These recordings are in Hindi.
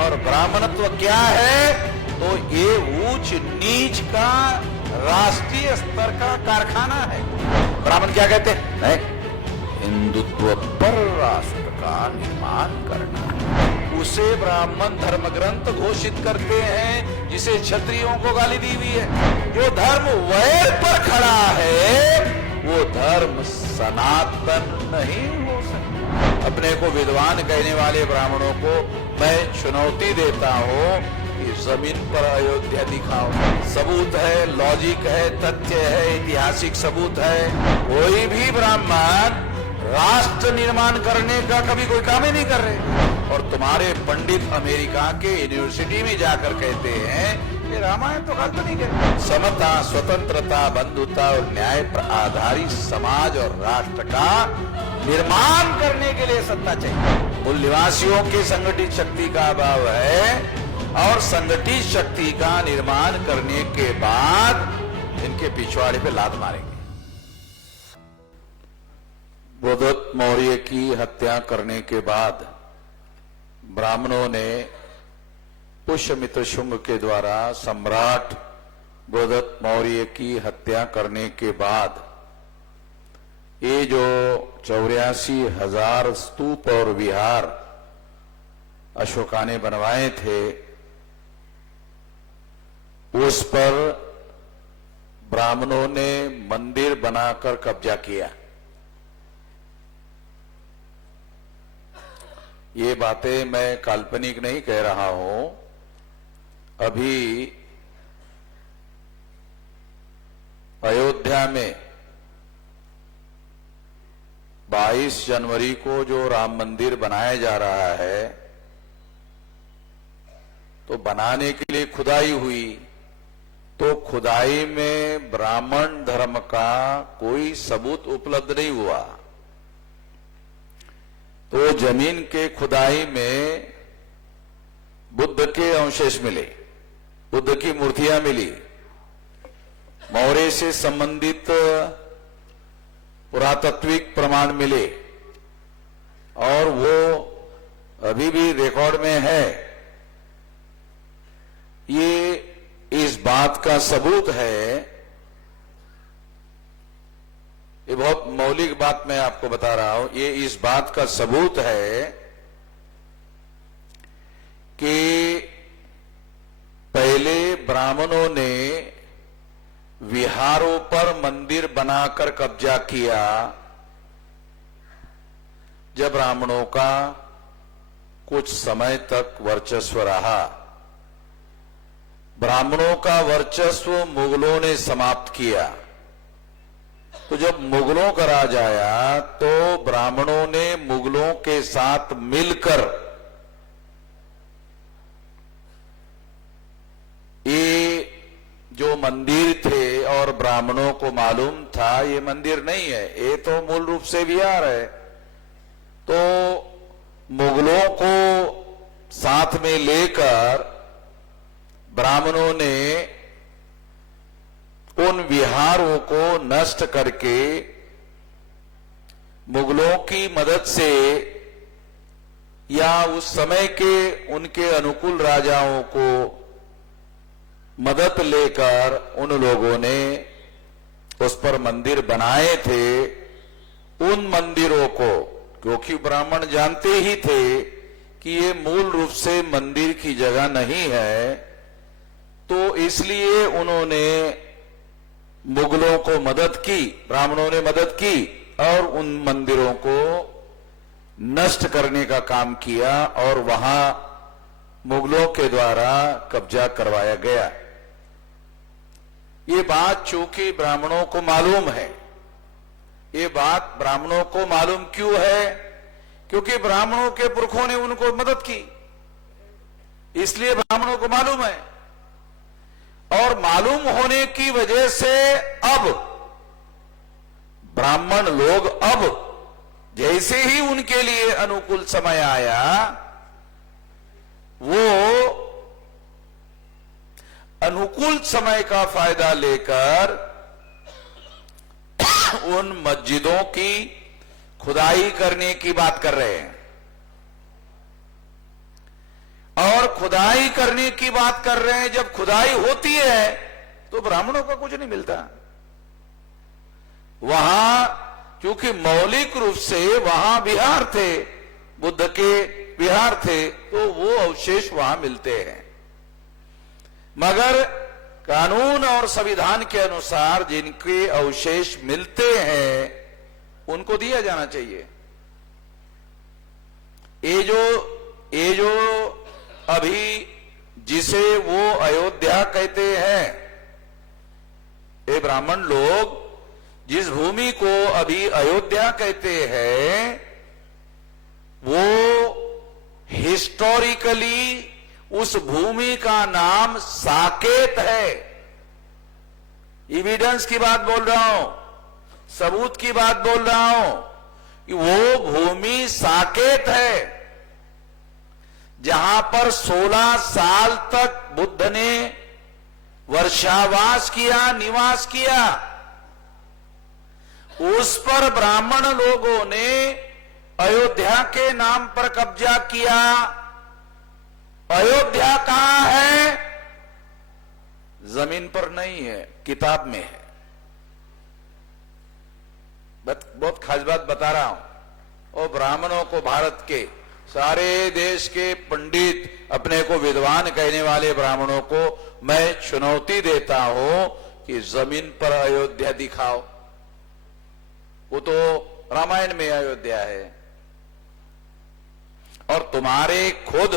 और ब्राह्मणत्व क्या है? तो ये ऊंच नीच का राष्ट्रीय स्तर का कारखाना है। ब्राह्मण क्या कहते हैं? नहीं, हिंदुत्व पर राष्ट्र का निर्माण करना, उसे ब्राह्मण धर्म ग्रंथ घोषित करते हैं, जिसे क्षत्रियों को गाली दी हुई है। जो धर्म वैर पर खड़ा है वो धर्म सनातन नहीं हो सकता। अपने को विद्वान कहने वाले ब्राह्मणों को मैं चुनौती देता हूं कि जमीन पर अयोध्या दिखाओ। सबूत है, लॉजिक है, तथ्य है, ऐतिहासिक सबूत है। कोई भी ब्राह्मण राष्ट्र निर्माण करने का कभी कोई काम ही नहीं कर रहे। और तुम्हारे पंडित अमेरिका के यूनिवर्सिटी में जाकर कहते हैं ये रामायण तो काल्पनिक है। समता, स्वतंत्रता, बंधुता और न्याय पर आधारित समाज और राष्ट्र का निर्माण करने के लिए सत्ता चाहिए। मूल निवासियों की संगठित शक्ति का अभाव है और संगठित शक्ति का निर्माण करने के बाद इनके पिछवाड़े पे लात मारेंगे। बुद्धदत्त मौर्य की हत्या करने के बाद ब्राह्मणों ने पुष्यमित्र शुंग के द्वारा सम्राट बुद्धदत्त मौर्य की हत्या करने के बाद ये जो 84,000 स्तूप और विहार अशोका ने बनवाए थे, उस पर ब्राह्मणों ने मंदिर बनाकर कब्जा किया। ये बातें मैं काल्पनिक नहीं कह रहा हूं। अभी अयोध्या में 22 जनवरी को जो राम मंदिर बनाया जा रहा है, तो बनाने के लिए खुदाई हुई, तो खुदाई में ब्राह्मण धर्म का कोई सबूत उपलब्ध नहीं हुआ। तो जमीन के खुदाई में बुद्ध के अवशेष मिले, बुद्ध की मूर्तियां मिली, मौर्य से संबंधित पुरातात्विक प्रमाण मिले, और वो अभी भी रिकॉर्ड में है। ये इस बात का सबूत है, ये बहुत मौलिक बात मैं आपको बता रहा हूं, ये इस बात का सबूत है कि पहले ब्राह्मणों ने विहारों पर मंदिर बनाकर कब्जा किया। जब ब्राह्मणों का कुछ समय तक वर्चस्व रहा, ब्राह्मणों का वर्चस्व मुगलों ने समाप्त किया। तो जब मुगलों का राज आया तो ब्राह्मणों ने मुगलों के साथ मिलकर ये जो मंदिर थे, और ब्राह्मणों को मालूम था ये मंदिर नहीं है, ये तो मूल रूप से विहार है, तो मुगलों को साथ में लेकर ब्राह्मणों ने उन विहारों को नष्ट करके मुगलों की मदद से या उस समय के उनके अनुकूल राजाओं को मदद लेकर उन लोगों ने उस पर मंदिर बनाए थे। उन मंदिरों को, क्योंकि ब्राह्मण जानते ही थे कि ये मूल रूप से मंदिर की जगह नहीं है, तो इसलिए उन्होंने मुगलों को मदद की, ब्राह्मणों ने मदद की और उन मंदिरों को नष्ट करने का काम किया और वहां मुगलों के द्वारा कब्जा करवाया गया। ये बात चूंकि ब्राह्मणों को मालूम है, ये बात ब्राह्मणों को मालूम क्यों है? क्योंकि ब्राह्मणों के पुरखों ने उनको मदद की, इसलिए ब्राह्मणों को मालूम है। और मालूम होने की वजह से अब ब्राह्मण लोग, अब जैसे ही उनके लिए अनुकूल समय आया, वो अनुकूल समय का फायदा लेकर उन मस्जिदों की खुदाई करने की बात कर रहे हैं। और खुदाई करने की बात कर रहे हैं। जब खुदाई होती है तो ब्राह्मणों को कुछ नहीं मिलता। वहां क्योंकि मौलिक रूप से वहां विहार थे, बुद्ध के विहार थे, तो वो अवशेष वहां मिलते हैं। मगर कानून और संविधान के अनुसार जिनके अवशेष मिलते हैं उनको दिया जाना चाहिए। ये जो अभी जिसे वो अयोध्या कहते हैं, ये ब्राह्मण लोग जिस भूमि को अभी अयोध्या कहते हैं, वो हिस्टोरिकली उस भूमि का नाम साकेत है। एविडेंस की बात बोल रहा हूं, सबूत की बात बोल रहा हूं कि वो भूमि साकेत है, जहां पर 16 साल तक बुद्ध ने वर्षावास किया, निवास किया। उस पर ब्राह्मण लोगों ने अयोध्या के नाम पर कब्जा किया। अयोध्या कहां है? जमीन पर नहीं है, किताब में है। बहुत खास बात बता रहा हूं। और ब्राह्मणों को, भारत के सारे देश के पंडित, अपने को विद्वान कहने वाले ब्राह्मणों को मैं चुनौती देता हूं कि जमीन पर अयोध्या दिखाओ। वो तो रामायण में अयोध्या है। और तुम्हारे खुद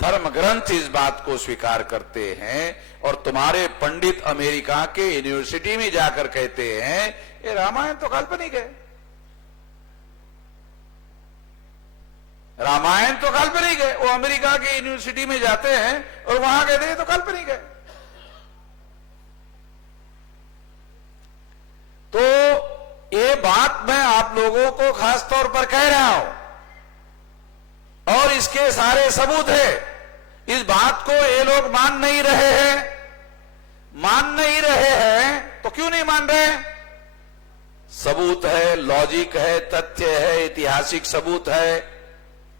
धर्म ग्रंथ इस बात को स्वीकार करते हैं, और तुम्हारे पंडित अमेरिका के यूनिवर्सिटी में जाकर कहते हैं ये रामायण तो काल्पनिक है, रामायण तो काल्पनिक है। वो अमेरिका के यूनिवर्सिटी में जाते हैं और वहां कहते हैं तो काल्पनिक है। तो ये बात मैं आप लोगों को खास तौर पर कह रहा हूं, और इसके सारे सबूत है। इस बात को ये लोग मान नहीं रहे हैं। मान नहीं रहे हैं तो क्यों नहीं मान रहे? सबूत है, लॉजिक है, तथ्य है, ऐतिहासिक सबूत है,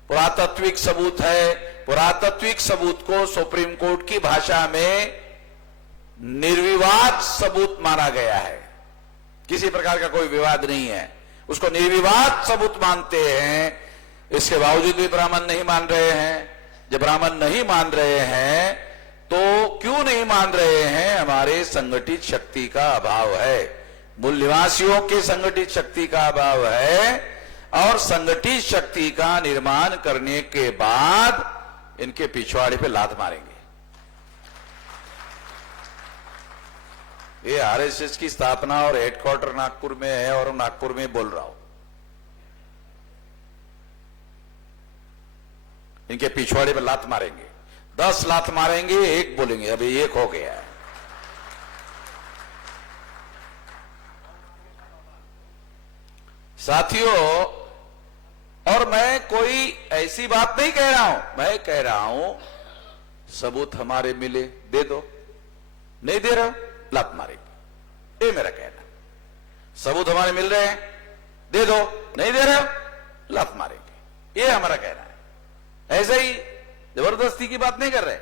पुरातात्विक सबूत है। पुरातात्विक सबूत को सुप्रीम कोर्ट की भाषा में निर्विवाद सबूत माना गया है। किसी प्रकार का कोई विवाद नहीं है, उसको निर्विवाद सबूत मानते हैं। इसके बावजूद भी ब्राह्मण नहीं मान रहे हैं। जब ब्राह्मण नहीं मान रहे हैं तो क्यों नहीं मान रहे हैं? हमारे संगठित शक्ति का अभाव है, मूल निवासियों के संगठित शक्ति का अभाव है। और संगठित शक्ति का निर्माण करने के बाद इनके पिछवाड़े पे लात मारेंगे। ये आरएसएस की स्थापना और हेडक्वार्टर नागपुर में है, और नागपुर में बोल रहा हूं। इनके पिछवाड़े पे लात मारेंगे, 10 लात मारेंगे, एक बोलेंगे अभी एक हो गया है। साथियों, और मैं कोई ऐसी बात नहीं कह रहा हूं, मैं कह रहा हूं सबूत हमारे मिले, दे दो। नहीं दे रहे हो, लात मारेंगे। ये मेरा कहना। सबूत हमारे मिल रहे हैं, दे दो। नहीं दे रहे हो, लात मारेंगे। ये हमारा कहना है। ऐसे ही जबरदस्ती की बात नहीं कर रहे,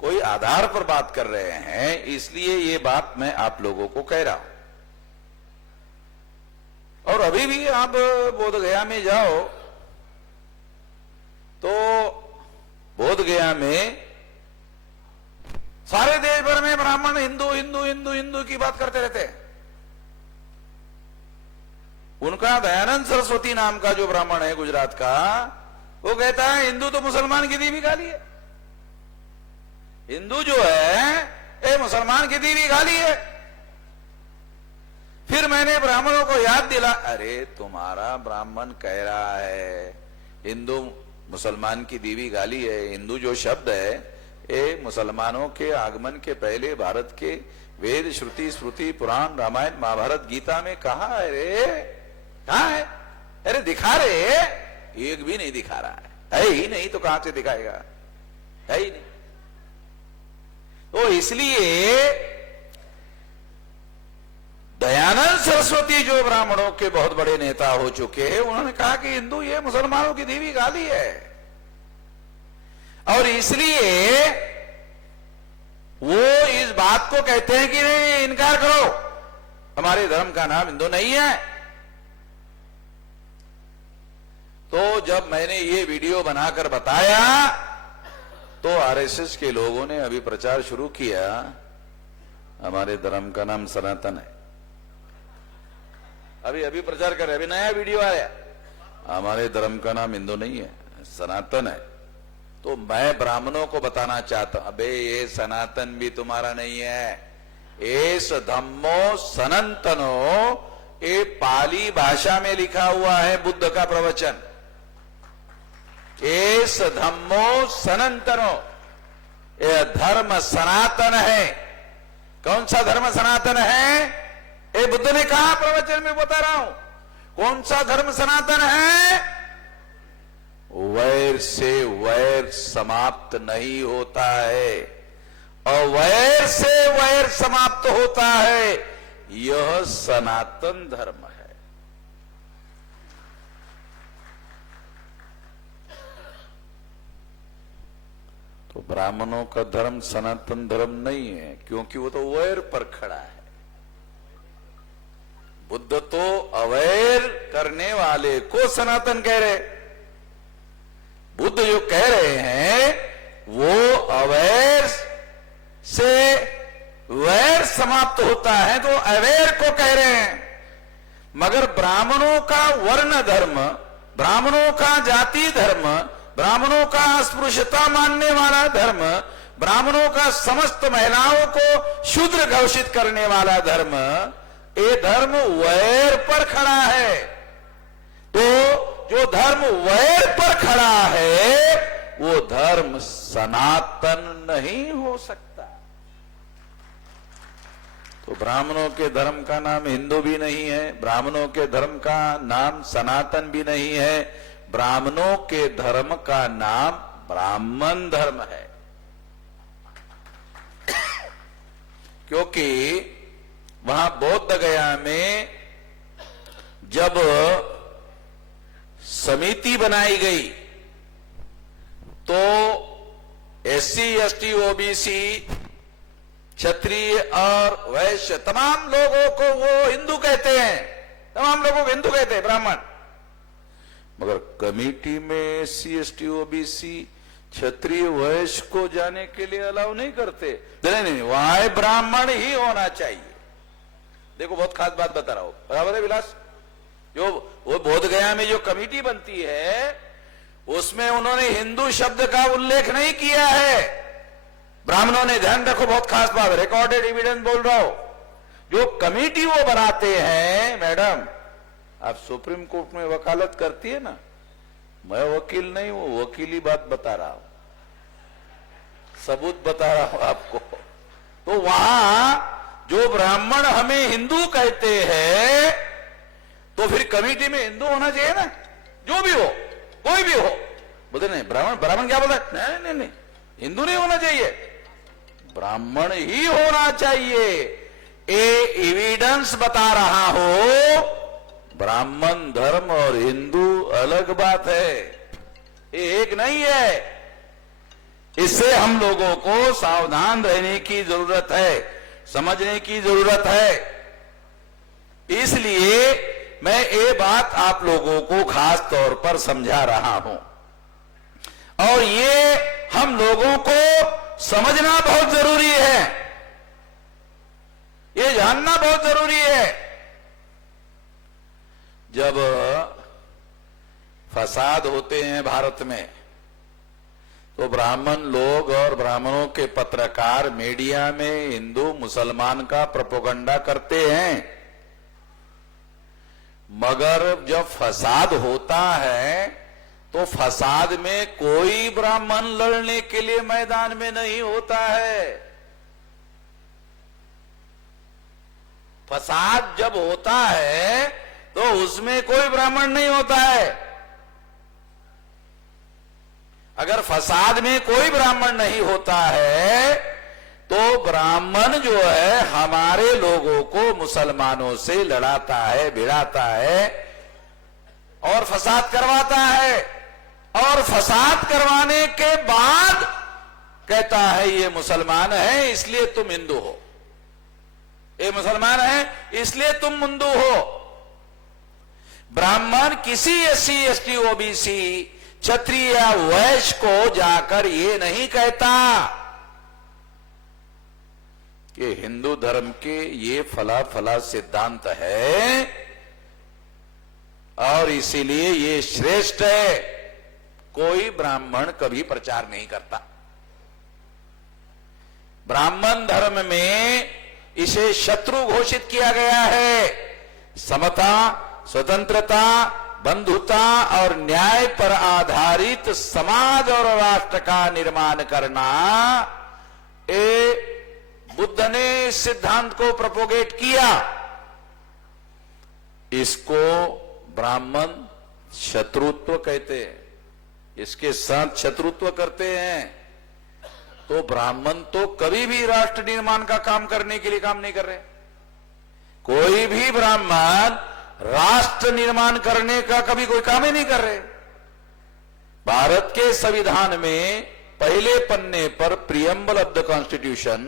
कोई आधार पर बात कर रहे हैं। इसलिए ये बात मैं आप लोगों को कह रहा हूं। और अभी भी आप बोधगया में जाओ तो बोधगया में सारे देश भर में ब्राह्मण हिंदू हिंदू हिंदू हिंदू की बात करते रहते हैं। उनका दयानंद सरस्वती नाम का जो ब्राह्मण है गुजरात का, वो कहता है हिंदू तो मुसलमान की दी भी गाली है। हिंदू जो है ये मुसलमान की दी भी गाली है। फिर मैंने ब्राह्मणों को याद दिला, अरे तुम्हारा ब्राह्मण कह रहा है हिंदू मुसलमान की दी भी गाली है। हिंदू जो शब्द है ये मुसलमानों के आगमन के पहले भारत के वेद, श्रुति, स्मृति, पुराण, रामायण, महाभारत, गीता में कहा है रे? कहां है? अरे दिखा रे। एक भी नहीं दिखा रहा है ही नहीं, तो कहां से दिखाएगा? है ही नहीं। तो इसलिए दयानंद सरस्वती जो ब्राह्मणों के बहुत बड़े नेता हो चुके हैं, उन्होंने कहा कि हिंदू ये मुसलमानों की दी हुई गाली है। और इसलिए वो इस बात को कहते हैं कि नहीं, इनकार करो, हमारे धर्म का नाम हिंदू नहीं है। तो जब मैंने ये वीडियो बनाकर बताया तो आरएसएस के लोगों ने अभी प्रचार शुरू किया, हमारे धर्म का नाम सनातन है। अभी प्रचार कर रहे, अभी नया वीडियो आया, हमारे धर्म का नाम हिंदू नहीं है, सनातन है। तो मैं ब्राह्मणों को बताना चाहता हूं, अबे ये सनातन भी तुम्हारा नहीं है, एस धम्मो सनातनो, ये पाली भाषा में लिखा हुआ है बुद्ध का प्रवचन। एस धम्मो सनातनो, ये धर्म सनातन है। कौन सा धर्म सनातन है? ये बुद्ध ने कहा प्रवचन में, बता रहा हूं कौन सा धर्म सनातन है। वैर से वैर समाप्त नहीं होता है, अवैर से वैर समाप्त होता है, यह सनातन धर्म है। तो ब्राह्मणों का धर्म सनातन धर्म नहीं है, क्योंकि वो तो वैर पर खड़ा है। बुद्ध तो अवैर करने वाले को सनातन कह रहे। बुद्ध जो कह रहे हैं वो अवैर से वैर समाप्त होता है, तो अवैर को कह रहे हैं। मगर ब्राह्मणों का वर्ण धर्म, ब्राह्मणों का जाति धर्म, ब्राह्मणों का अस्पृश्यता मानने वाला धर्म, ब्राह्मणों का समस्त महिलाओं को शूद्र घोषित करने वाला धर्म, ये धर्म वैर पर खड़ा है। तो जो धर्म वैर पर खड़ा है वो धर्म सनातन नहीं हो सकता। तो ब्राह्मणों के धर्म का नाम हिंदू भी नहीं है, ब्राह्मणों के धर्म का नाम सनातन भी नहीं है, ब्राह्मणों के धर्म का नाम ब्राह्मण धर्म है। क्योंकि वहां बौद्ध गया में जब समिति बनाई गई तो एससी, एसटी, ओबीसी, क्षत्रिय और वैश्य तमाम लोगों को वो हिंदू कहते हैं, तमाम लोगों को हिंदू कहते हैं, ब्राह्मण। मगर कमेटी में एससी, एसटी, ओबीसी, क्षत्रिय, वैश्य को जाने के लिए अलाउ नहीं करते। नहीं, वहां ब्राह्मण ही होना चाहिए। देखो बहुत खास बात बता रहा हूं, बराबर है विलास? जो वो बोध गया में जो कमेटी बनती है उसमें उन्होंने हिंदू शब्द का उल्लेख नहीं किया है। ब्राह्मणों ने, ध्यान रखो बहुत खास बात, रिकॉर्डेड एविडेंस बोल रहा हूं, जो कमेटी वो बनाते हैं, मैडम आप सुप्रीम कोर्ट में वकालत करती है ना, मैं वकील नहीं हूं, वकीली बात बता रहा हूं, सबूत बता रहा हूं आपको। तो वहां जो ब्राह्मण हमें हिंदू कहते हैं तो फिर कमेटी में हिंदू होना चाहिए ना, जो भी हो, कोई भी हो। बोलते नहीं, ब्राह्मण क्या बोलता है? नहीं, हिंदू नहीं होना चाहिए, ब्राह्मण ही होना चाहिए। ये एविडेंस बता रहा हो। ब्राह्मण धर्म और हिंदू अलग बात है, ये एक नहीं है। इससे हम लोगों को सावधान रहने की जरूरत है, समझने की जरूरत है। इसलिए मैं ये बात आप लोगों को खास तौर पर समझा रहा हूं, और ये हम लोगों को समझना बहुत जरूरी है, ये जानना बहुत जरूरी है। जब फसाद होते हैं भारत में तो ब्राह्मण लोग और ब्राह्मणों के पत्रकार मीडिया में हिंदू मुसलमान का प्रोपेगेंडा करते हैं। मगर जब फसाद होता है तो फसाद में कोई ब्राह्मण लड़ने के लिए मैदान में नहीं होता है। फसाद जब होता है तो उसमें कोई ब्राह्मण नहीं होता है। अगर फसाद में कोई ब्राह्मण नहीं होता है तो ब्राह्मण जो है हमारे लोगों को मुसलमानों से लड़ाता है, भिड़ाता है और फसाद करवाता है और फसाद करवाने के बाद कहता है ये मुसलमान है इसलिए तुम हिंदू हो, ये मुसलमान है इसलिए तुम हिंदू हो। ब्राह्मण किसी एससी एसटी ओबीसी क्षत्रिय या वैश्य को जाकर ये नहीं कहता कि हिंदू धर्म के ये फला फला सिद्धांत है और इसीलिए ये श्रेष्ठ है। कोई ब्राह्मण कभी प्रचार नहीं करता। ब्राह्मण धर्म में इसे शत्रु घोषित किया गया है। समता, स्वतंत्रता, बंधुता और न्याय पर आधारित समाज और राष्ट्र का निर्माण करना, ये बुद्ध ने इस सिद्धांत को प्रोपोगेट किया। इसको ब्राह्मण शत्रुत्व कहते हैं, इसके साथ शत्रुत्व करते हैं। तो ब्राह्मण तो कभी भी राष्ट्र निर्माण का काम करने के लिए काम नहीं कर रहे। कोई भी ब्राह्मण राष्ट्र निर्माण करने का कभी कोई काम ही नहीं कर रहे। भारत के संविधान में पहले पन्ने पर preamble of the constitution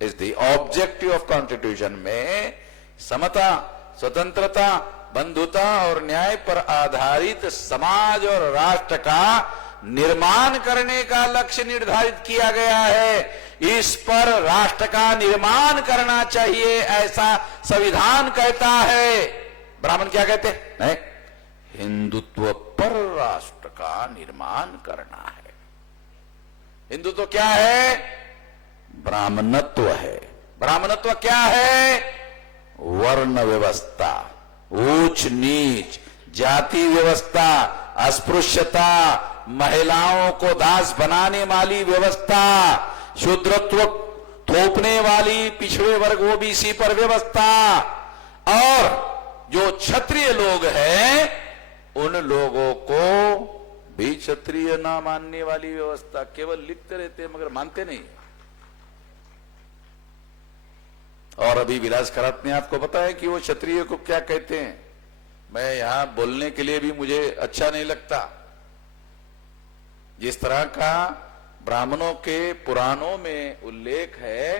is the objective of constitution में समता, स्वतंत्रता, बंधुता और न्याय पर आधारित समाज और राष्ट्र का निर्माण करने का लक्ष्य निर्धारित किया गया है। इस पर राष्ट्र का निर्माण करना चाहिए ऐसा संविधान कहता है। ब्राह्मण क्या कहते हैं? नहीं, हिंदुत्व पर राष्ट्र का निर्माण करना है। हिंदुत्व क्या है? ब्राह्मणत्व है। ब्राह्मणत्व क्या है? वर्ण व्यवस्था, ऊंच नीच, जाति व्यवस्था, अस्पृश्यता, महिलाओं को दास बनाने वाली व्यवस्था, शूद्रत्व थोपने वाली पिछड़े वर्ग ओबीसी पर व्यवस्था, और जो क्षत्रिय लोग हैं उन लोगों को भी क्षत्रिय ना मानने वाली व्यवस्था। केवल लिखते रहते हैं मगर मानते नहीं। और अभी विलास खरात ने आपको पता है कि वो क्षत्रिय को क्या कहते हैं। मैं यहां बोलने के लिए भी मुझे अच्छा नहीं लगता। जिस तरह का ब्राह्मणों के पुराणों में उल्लेख है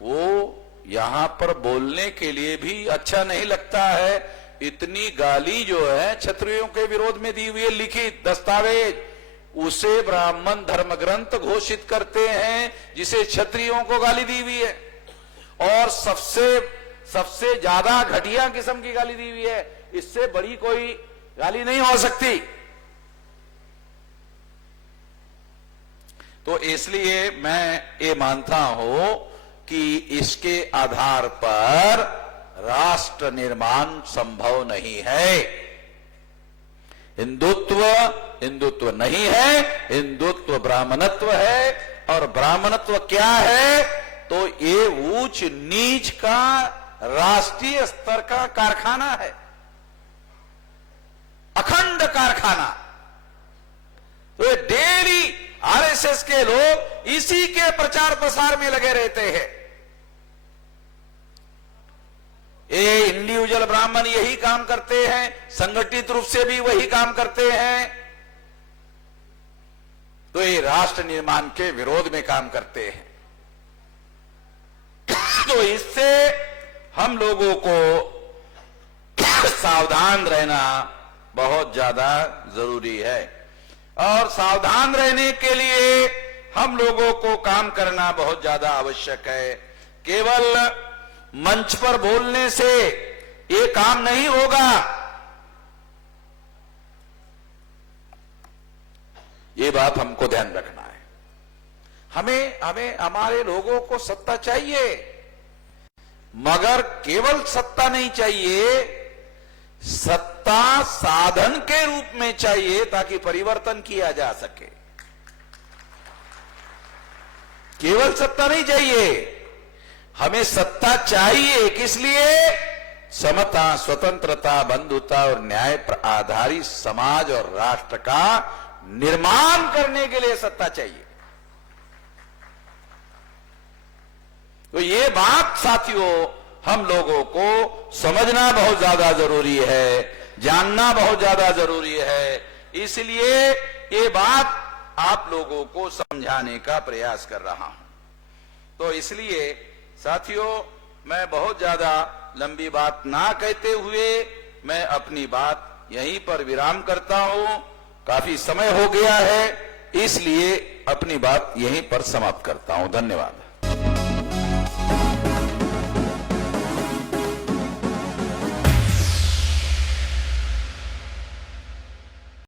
वो यहां पर बोलने के लिए भी अच्छा नहीं लगता है। इतनी गाली जो है क्षत्रियों के विरोध में दी हुई है, लिखित दस्तावेज, उसे ब्राह्मण धर्म ग्रंथ घोषित करते हैं जिसे क्षत्रियों को गाली दी हुई है। और सबसे ज्यादा घटिया किस्म की गाली दी हुई है। इससे बड़ी कोई गाली नहीं हो सकती। तो इसलिए मैं ये मानता हूं कि इसके आधार पर राष्ट्र निर्माण संभव नहीं है। हिंदुत्व नहीं है, हिंदुत्व ब्राह्मणत्व है। और ब्राह्मणत्व क्या है? तो ये ऊंच नीच का राष्ट्रीय स्तर का कारखाना है, अखंड कारखाना। तो ये डेली आरएसएस के लोग इसी के प्रचार प्रसार में लगे रहते हैं। ये इंडिविजुअल ब्राह्मण यही काम करते हैं, संगठित रूप से भी वही काम करते हैं। तो ये राष्ट्र निर्माण के विरोध में काम करते हैं। तो इससे हम लोगों को सावधान रहना बहुत ज्यादा जरूरी है। और सावधान रहने के लिए हम लोगों को काम करना बहुत ज्यादा आवश्यक है। केवल मंच पर बोलने से ये काम नहीं होगा। ये बात हमको ध्यान रखना है। हमें हमारे लोगों को सत्ता चाहिए, मगर केवल सत्ता नहीं चाहिए, सत्ता साधन के रूप में चाहिए ताकि परिवर्तन किया जा सके। केवल सत्ता नहीं चाहिए, हमें सत्ता चाहिए। किस लिए? समता, स्वतंत्रता, बंधुता और न्याय पर आधारित समाज और राष्ट्र का निर्माण करने के लिए सत्ता चाहिए। तो ये बात साथियों हम लोगों को समझना बहुत ज्यादा जरूरी है, जानना बहुत ज्यादा जरूरी है। इसलिए ये बात आप लोगों को समझाने का प्रयास कर रहा हूं। तो इसलिए साथियों, मैं बहुत ज्यादा लंबी बात ना कहते हुए मैं अपनी बात यहीं पर विराम करता हूं। काफी समय हो गया है, इसलिए अपनी बात यहीं पर समाप्त करता हूं। धन्यवाद।